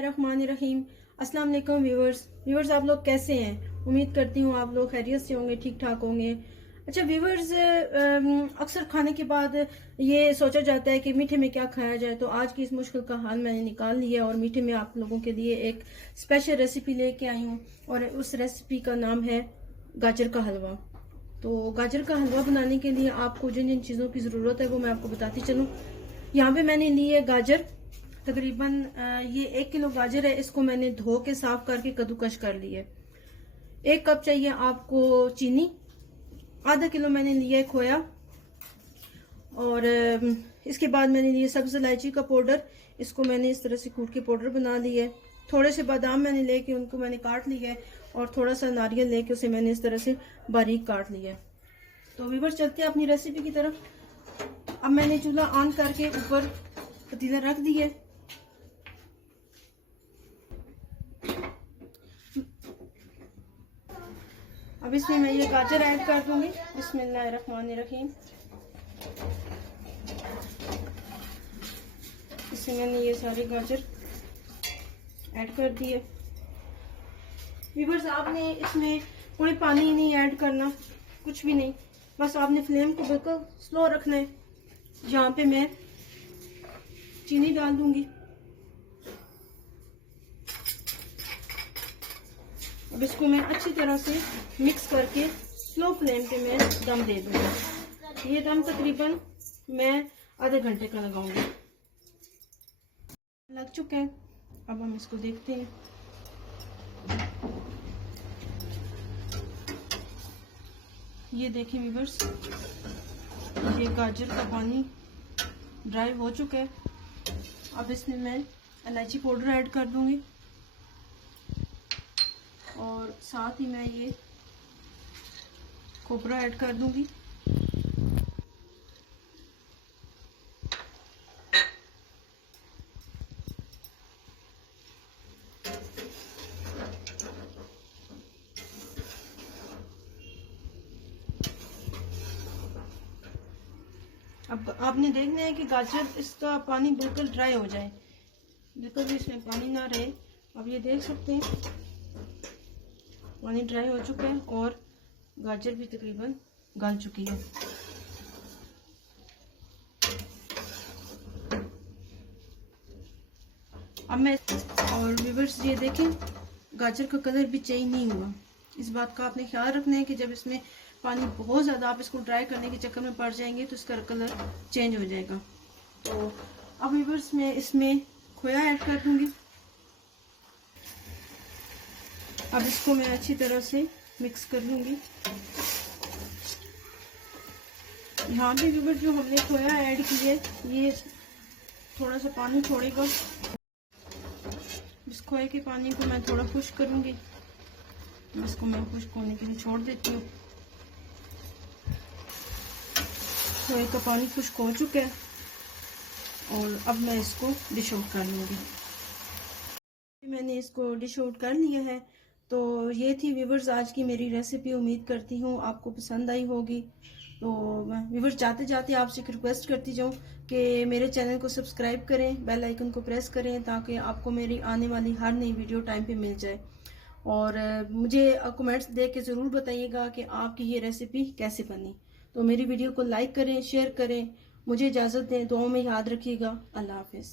बिस्मिल्लाहिर्रहमानिर्रहीम। अस्सलाम वालेकुम व्यूवर्स, आप लोग कैसे हैं? उम्मीद करती हूँ आप लोग खैरियत से होंगे, ठीक ठाक होंगे। अच्छा व्यूवर्स, अक्सर खाने के बाद ये सोचा जाता है कि मीठे में क्या खाया जाए, तो आज की इस मुश्किल का हाल मैंने निकाल लिया और मीठे में आप लोगों के लिए एक स्पेशल रेसिपी लेके आई हूँ और उस रेसिपी का नाम है गाजर का हलवा। तो गाजर का हलवा बनाने के लिए आपको जिन जिन चीज़ों की ज़रूरत है वो मैं आपको बताती चलूँ। यहाँ पे मैंने ली है गाजर, तकरीबन ये 1 किलो गाजर है। इसको मैंने धो के साफ करके कद्दूकश कर लिया है। 1 कप चाहिए आपको चीनी, आधा किलो मैंने लिया है खोया, और इसके बाद मैंने लिए सब्ज इलायची का पाउडर। इसको मैंने इस तरह से कूट के पाउडर बना लिया है। थोड़े से बादाम मैंने लेके उनको मैंने काट लिया है और थोड़ा सा नारियल लेके उसे मैंने इस तरह से बारीक काट लिया है। तो व्यूअर्स, चलते हैं अपनी रेसिपी की तरफ। अब मैंने चूल्हा ऑन करके ऊपर पतीला रख दिया है। अब इसमें मैं ये गाजर ऐड कर दूंगी। बिस्मिल्लाहिर्रहमानिर्रहीम। इसमें मैंने ये सारे गाजर ऐड कर दिए। व्यूअर्स, आपने इसमें कोई पानी नहीं ऐड करना, कुछ भी नहीं, बस आपने फ्लेम को बिल्कुल स्लो रखना है। यहाँ पे मैं चीनी डाल दूंगी। अब इसको मैं अच्छी तरह से मिक्स करके स्लो फ्लेम पे मैं दम दे दूंगी। ये दम तकरीबन मैं आधे घंटे का लगाऊंगी। लग चुका है, अब हम इसको देखते हैं। ये देखिए व्यूअर्स, ये गाजर का पानी ड्राई हो चुका है। अब इसमें मैं इलायची पाउडर ऐड कर दूंगी और साथ ही मैं ये खोपरा ऐड कर दूंगी। अब आपने देखना है कि गाजर इसका पानी बिल्कुल ड्राई हो जाए, बिल्कुल भी इसमें पानी ना रहे। अब ये देख सकते हैं पानी ड्राई हो चुका है और गाजर भी तकरीबन गल चुकी है। अब मैं और व्यूअर्स, ये देखें गाजर का कलर भी चेंज नहीं हुआ। इस बात का आपने ख्याल रखना है कि जब इसमें पानी बहुत ज़्यादा आप इसको ड्राई करने के चक्कर में पड़ जाएंगे तो इसका कलर चेंज हो जाएगा। तो अब व्यूअर्स, मैं इसमें खोया ऐड कर दूंगी। अब इसको मैं अच्छी तरह से मिक्स कर लूंगी। यहाँ पे व्यूअर्स, जो हमने खोया ऐड किया है ये थोड़ा सा पानी छोड़ेगा। इस खोए के पानी को मैं थोड़ा खुश्क करूंगी। इसको मैं खुश्क होने के लिए छोड़ देती हूँ। खोए का पानी खुश्क हो चुका है और अब मैं इसको डिश आउट कर लूँगी। मैंने इसको डिश आउट कर लिया है। तो ये थी व्यूअर्स आज की मेरी रेसिपी। उम्मीद करती हूँ आपको पसंद आई होगी। तो व्यूअर्स, जाते जाते आपसे एक रिक्वेस्ट करती जाऊँ कि मेरे चैनल को सब्सक्राइब करें, बेल आइकन को प्रेस करें ताकि आपको मेरी आने वाली हर नई वीडियो टाइम पे मिल जाए। और मुझे कमेंट्स दे के ज़रूर बताइएगा कि आपकी ये रेसिपी कैसे बनी। तो मेरी वीडियो को लाइक करें, शेयर करें। मुझे इजाज़त दें, दुआओं में याद रखिएगा। अल्लाह हाफिज़।